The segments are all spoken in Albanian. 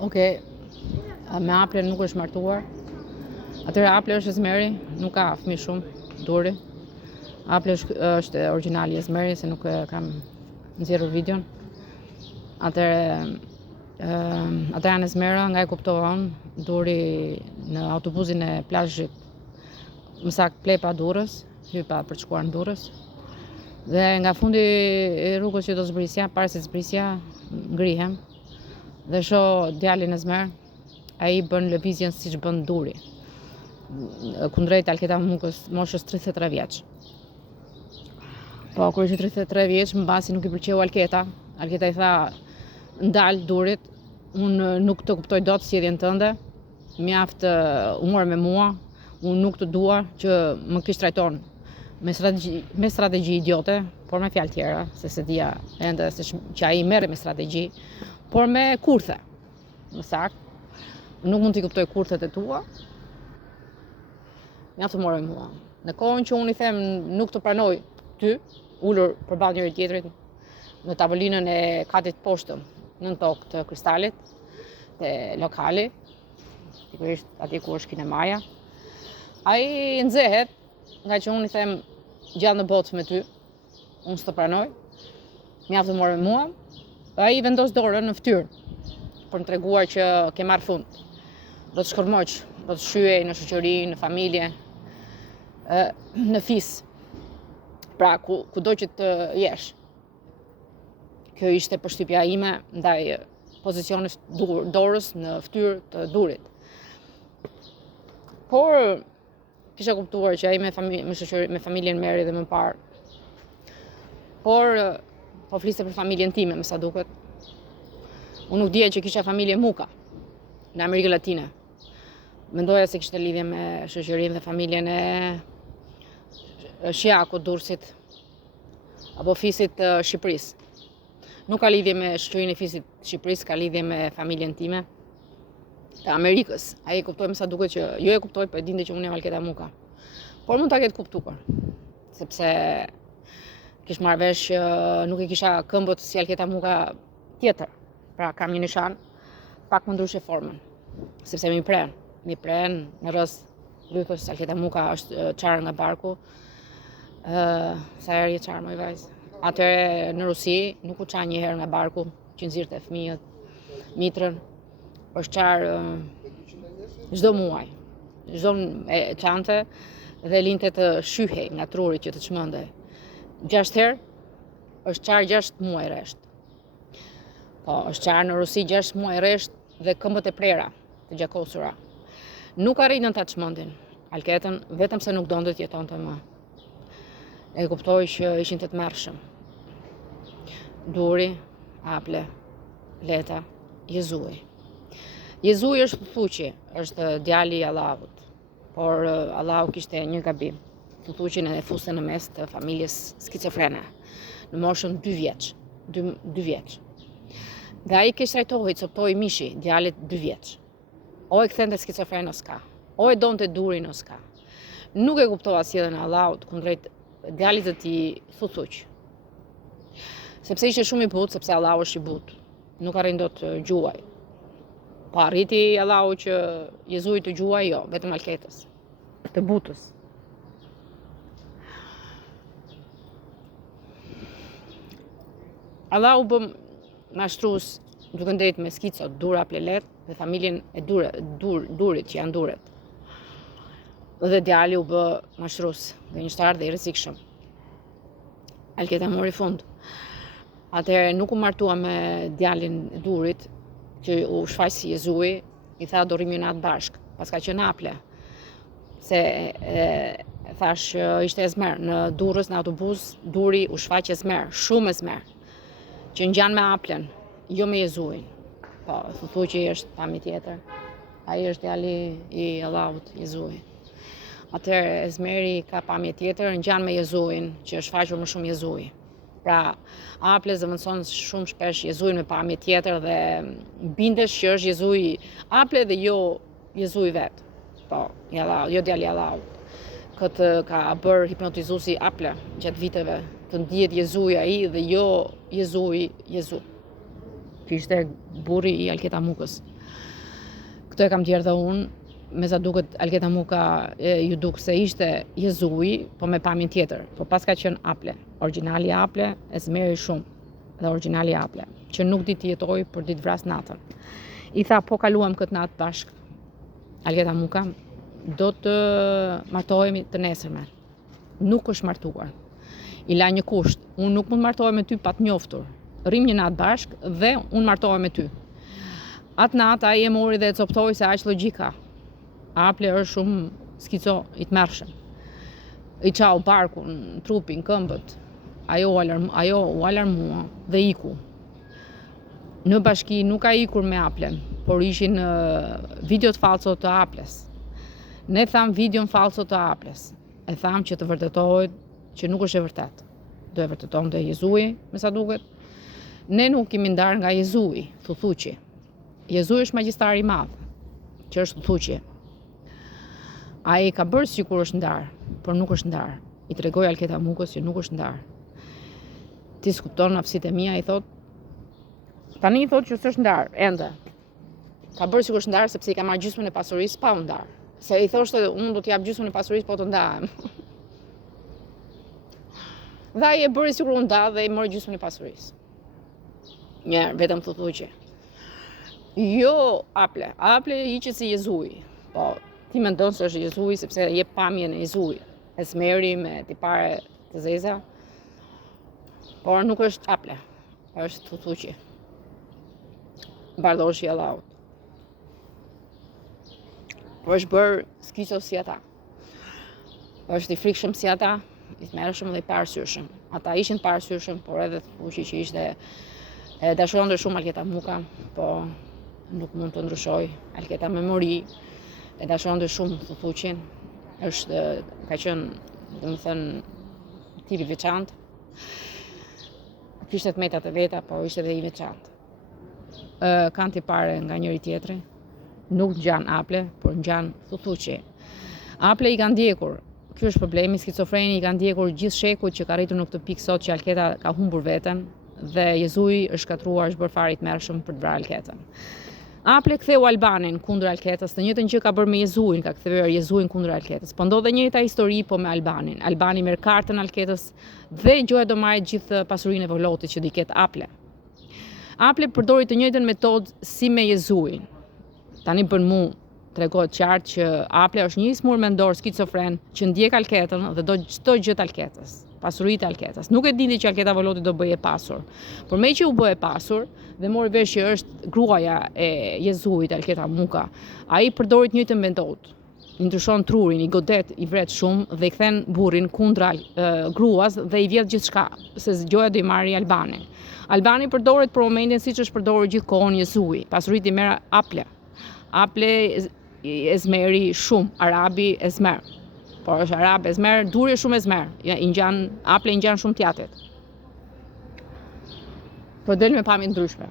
Okej, me Aplen nuk është martuar. Atëherë Aple është Esmeri, nuk ka fëmijë shumë, duri. Aple është origjinali Esmeri, se nuk kam nxjerrur videon. Atëherë janë Esmera, nga e kuptova unë, duri në autobusin e plazhit, më saktë Plepa Durrës, hypa për të shkuar në Durrës. Dhe nga fundi i rrugës që do zbrisja, para se zbrisja, ngrihem dhe shoh djalin Esmer, ai bën lëvizjen siç bën duri, kundrejt Alketa Mukës, moshës 33 vjeç. Po kur ishte 33 vjeç, mbasi nuk i pëlqeu Alketa. Alketa i tha, ndal durit, unë nuk të kuptoj dot sjelljen tënde, mjaft u mor me mua, unë nuk të dua që më kish trajton me strategji idiote, por me fjalë tjera, se dia ende që ai merre me strategji, por me kurthe. Më saktë, nuk mund t'i kuptoj kurthet e tua, mjaft u mor me mua. Në kohën që unë i them nuk të pranoj ty, ulur përballë njëri tjetrit në tavolinën e katit poshtëm, nën tokë të Kristalit, te lokali, sigurisht atje ku është kinemaja. Ai nxehet nga që unë i them gjallë në botë me ty, unë s'të pranoj, mjaft u mor me mua, ai vendos dorën në fytyrë për të treguar që ke marrë fund. Do të shkërmoq, do të shyej në shoqëri, në familje, në fis. Pra, kudo që të jesh. Kjo ishte përshtypja ime ndaj pozicionit dorës në fytyrë të durit. Por kisha kuptuar që ai me familjen merri dhe më parë. Por po fliste për familjen time, me sa duket. Unë nuk dija që kisha familje Muka në Amerikën Latine. Mendoja se kishte lidhje me shoqërinë dhe familjen e Shiakut, Durrësit, apo fisit të Shqipërisë. Nuk ka lidhje me shoqërinë e fisit të Shqipërisë, ka lidhje me familjen time të Amerikës. Ai e kuptoi, me sa duket që jo e kuptoi, po e dinte që unë jam Alketa Muka. Por mund ta ketë kuptuar, sepse kish marrë vesh që nuk e kisha këmbët si Alketa Muka tjetër. Pra kam një nishan, pak më ndryshe formën, sepse mi pren në rrës lypës. Alketa Muka është qarë nga barku, sa herë je qarë moj vajzë. Atëre në Rusi nuk u qa një herë nga barku, që nxirrte fëmijët, mitrën, është qarë çdo muaj, çdo çante dhe linte të shyhej nga truri që të çmende. 6 herë është qarë 6 muaj rresht. Po, është qarë në Rusi 6 muaj rresht dhe këmbët e prera të gjakosura. Nuk arritën ta çmendin Alketën, vetëm se nuk donte të jetonte më. E kuptoj që ishin të tmerrshëm. Duri, Aple, Leta, Jezui. Jezui është futhuqi, është djali i Allahut. Por Allahu kishte një gabim. Futhuqin e fuste në mes të familjes skicofrene, në moshën 2 vjeç. 2 vjeç. Dhe ai kishte trajtohej, coptoi mishi, djalit 2 vjeç. O e kthente skicofren o s'ka, o e donte durin o s'ka. Nuk e kuptova sjelljen e Allahut kundrejt djalit të tij futhuq. Sepse ishte shumë i butë, sepse Allahu është i butë. Nuk arrin dot të gjuaj. Po arriti Allahu që Jezui të gjuaj, jo, vetëm Alketës, të butës. Allahu bëm mashtrues duke ndërtuar me skicot dura plelet dhe familjen e durit që janë duret. Dhe djali u bë mashtrues, gënjeshtar dhe i rrezikshëm. Alketa mori fund. Atëherë nuk u martua me djalin e durit, që u shfaq si Jezui, i tha do rrim një natë bashk, paska qenë Aple. Se thash ishte Esmer në Durrës, në autobus, duri u shfaq Esmer, shumë Esmer, që ngjan me Aplen, jo me Jezuin. Po, futhuqi është pamje tjetër. Ai është djali i Allahut, Jezui. Atëherë Esmeri ka pamje tjetër, ngjan me Jezuin, që është shfaqur më shumë Jezui. Pra, Aple zëvendëson shumë shpesh Jezuin me pamje tjetër dhe bindesh që është Jezui Aple dhe jo Jezui vet. Po, jo djali i Allahut. Këtë ka bërë hipnotizuesi Aple gjatë viteve, të ndihet Jezui ai dhe jo Jezui Jezu. Ky ishte burri i Alketa Mukës. Këto e kam tjerë dhe unë, me sa duket Alketa Muka ju duk se ishte Jezui, po me pamjen tjetër. Po pas ka qenë Aple, origjinali Aple, e zmeri shumë dhe origjinali Aple, që nuk di të jetoj për ditë vras natën. I tha, po kaluam këtë natë bashkë, Alketa Muka, do të martohemi të nesërme. Nuk është martuar. I la një kusht, unë nuk mund martohem me ty pa të njoftur. Rrim një natë bashkë dhe unë martohem me ty. Atë natë ai e mori dhe e coptoi se aq logjika. Aple është shumë skico i tmerrshëm. I çau barkun, trupin, këmbët. Ajo u alarmua dhe iku. Në bashki nuk ka ikur me Aplen, por ishin videot falso të Aples. Ne tham videon falso të Aples. E tham që të vërtetohet që nuk është e vërtet. Do e vërteton dhe Jezui, me sa duket. Ne nuk kemi ndarë nga Jezui, thuthuqi. Jezui është magjistar i madh, që është thuthuqi. Ai ka bërë sikur është ndarë, por nuk është ndarë. I tregoi Alketa Mukës që nuk është ndarë. Ti skupton hapësitë e mia, i thot. Tani i thot që s'është ndarë, ende. Ka bërë sikur është ndarë sepse i ka marrë gjysmën e pasurisë pa u ndarë. Se i thoshte unë do t'jap gjysmën e pasurisë po të ndahem. Dhe ai e bëri sikur u nda dhe i mori gjysmën e pasurisë. Njerë, vetëm thuthuqi. Jo Aple. Aple hiqet si Jezui. Po, ti mendon se është Jezui sepse jep pamjen e Jezui. E smeri me tipare të zeza. Por nuk është Aple. Është thuthuqi. Bardoshi i Allahut. Por është bërë skico si ata. Është i frikshëm si ata, i tmerrshëm dhe i parësyrshëm. Ata ishin parësyrshëm, por edhe thuthuqi që ishte e dashuron shumë Alketa Muka, po nuk mund të ndryshoj. Alketa me mori, e dashuron shumë thuthuqin. Është, ka qenë, domethënë, tip i veçantë. Kishte të metat e veta, po ishte dhe i veçantë. Kanë tipare nga njëri tjetri. Nuk ngjan Aple, por ngjan thuthuqi. Aple i ka ndjekur. Ky është problemi, skicofreni i ka ndjekur gjithë shekujt që ka arritur në këtë pikë sot që Alketa ka humbur veten dhe Jezui është shkatruar, është bërë fare i tmerrshëm për të vrarë Alketën. Aple ktheu Albanin kundër Alketës, të njëjtën që ka bërë me Jezuin, ka kthyer Jezuin kundër Alketës. Po ndodhe njëjta histori po me Albanin. Albani merr kartën Alketës dhe gjoja do marrë gjithë pasurinë e Volotit që do i ketë Aple. Aple përdori të njëjtën metodë si me Jezuin. Tani për mu tregohet qartë që Aple është një smur mendor skicofren që ndjek Alketën dhe do çdo gjë të Alketës, pasuritë e Alketës. Nuk e dinte që Alketa Voloti do bëje pasur, por me që u bëhe pasur dhe mori vesh që është gruaja e Jezuit, Alketa Muka, ai përdori të njëjtën metodë. I ndryshon trurin, i godet, i vret shumë dhe i kthen burrin kundra gruas dhe i vjedh gjithçka, se gjoja do i marrë Albanin. Albani përdoret për momentin siç është përdorur gjithkohon Jezui. Pasuritë i merr Aple. Aple e zmeri shumë, Arabi e zmer. Por është Arab e zmer, duri shumë e zmer. Aple i ngjan shumë tjatet. Po del me pamje ndryshme.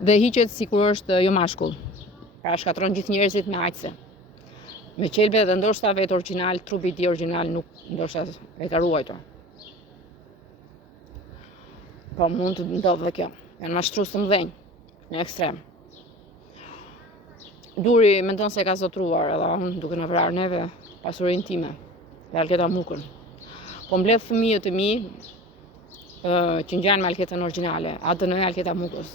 Dhe hiqet sikur është jo mashkull. Pra shkatron gjithë njerëzit me aqse. Me qelbe dhe ndoshta vetë origjinal, trupi i tij origjinal nuk ndoshta e ka ruajtur. Po mund të ndodhë dhe kjo. Janë mashtrues të mëdhenj, në ekstrem. Duri mendon se ka zotruar, edhe unë duke në vrarë neve pasurinë time, me Alketa Mukën. Po mbledh fëmijët e mi që ngjanë me Alketën origjinale, ADN Alketa Mukës.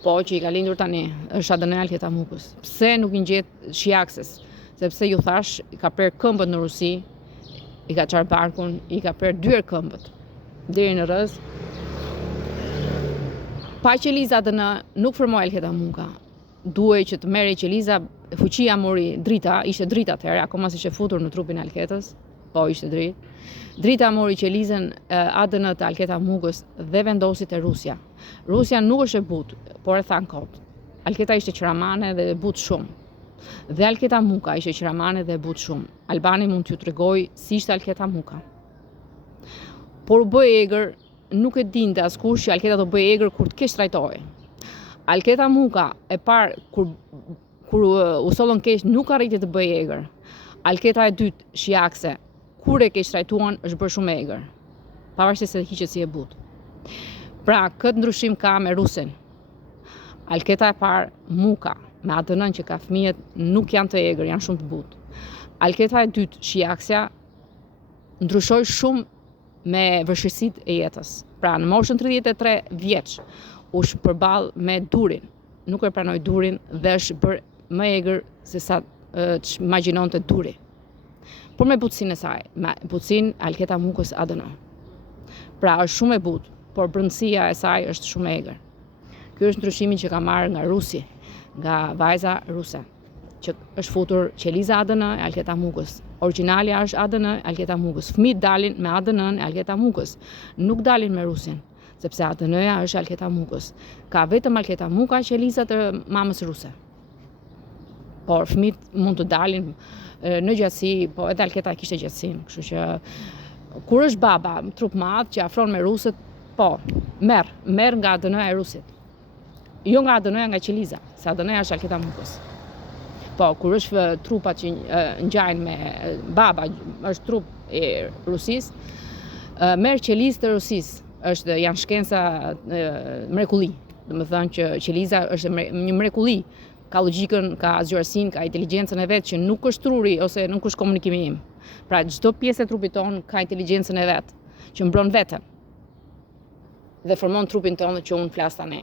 Po që i ka lindur tani, është ADN Alketa Mukës. Pse nuk i ngjet shiakses? Sepse ju thash, i ka prerë këmbët në Rusi, i ka çarë barkun, i ka prerë dyer këmbët deri në rrez. Pa qeliza ADN nuk formoi Alketa Muka. Duhej që të merrej qeliza, fuqia mori drita, ishte drita atëherë, akoma s'ishte futur në trupin e Alketës, po ishte dritë. Drita mori qelizën ADN të Alketa Mukës dhe vendosi te Rusja. Rusja nuk është e butë, por e than kot. Alketa ishte qeramane dhe e butë shumë. Dhe Alketa Muka ishte qeramane dhe e butë shumë. Albani mund t'ju tregoj si ishte Alketa Muka. Por u bë egër, nuk e dinte askush që Alketa do bëj egër kur të keq trajtohej. Alketa Muka e parë kur u sollën keq nuk arriti të bëj egër. Alketa e dytë, shiakse, kur e keq trajtuan është bërë shumë egër. Pavarësisht se hiqet si e butë. Pra, këtë ndryshim ka me Rusin. Alketa e parë, muka, me ADN që ka fëmijët nuk janë të egër, janë shumë të butë. Alketa e dytë, shiaksja, ndryshoj shumë me vështirësitë e jetës. Pra, në moshën 33 vjeç, u shpërball me durin, nuk e pranoj durin dhe është bërë më egër se sa që imagjinonte duri. Por me butësinë e saj, me butësinë alketa mukës ADN. Pra, është shumë e butë, por brëndësia e saj është shumë e egër. Ky është ndryshimi që ka marrë nga Rusi, nga vajza ruse, që është futur qeliza ADN e alketa mukës. Origjinalja është ADN e alketa mukës. Fëmijët dalin me ADN e alketa mukës, nuk dalin me rusin, sepse ADN-ja është alketa mukës. Ka vetëm alketa muka qelizat e mamës ruse. Por fëmijët mund të dalin në gjatësi, po edhe alketa kishte gjatësinë, kështu që kur është baba trup madh që afron me rusët, po merr nga ADN-ja e rusit. Jo nga ADN-ja nga qeliza, se ADN-ja është alketa mukës. Po, kur është trupat që ngjajnë me baba, është trup e Rusis, merr qelizë të Rusis, janë shkenca mrekulli. Domethënë që qeliza është një mrekulli, ka logjikën, ka zgjuarsinë, ka inteligjencën e vet që nuk është truri ose nuk është komunikimi im. Pra çdo pjesë e trupit ton ka inteligjencën e vet, që mbron veten dhe formon trupin tonë që unë flas tani.